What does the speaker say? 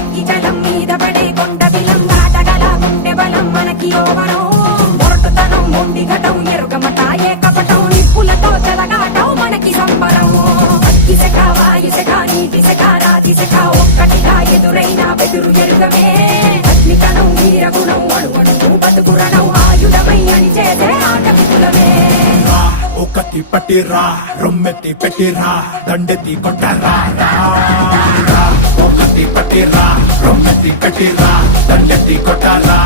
అగ్గి జలం మీద పడే కొండ బిలం దాటగల గుండె బలం మనకి యోవనం మొరటుతనం మొండి ఘటం ఎరుగమట ఏ కపటం నిప్పులతో చెలగాటం మనకి సంబరం ఇసక వాయుసక నీటిసక రాతిసక ఒక్కటిగా ఎదురైన బెదురు ఎరుగమే అగ్నికణం వీరగుణం అణువణువు బతుకురణం ఆయుధమై అని చేసే ఆట విపులమే ఒకటి పట్టిరా రొమ్మెత్తి పెట్టిరా దండెత్తి కొట్టరా ఒకటి పట్టిరా రొమ్మెత్తి పెట్టిరా దండెత్తి కొట్టరా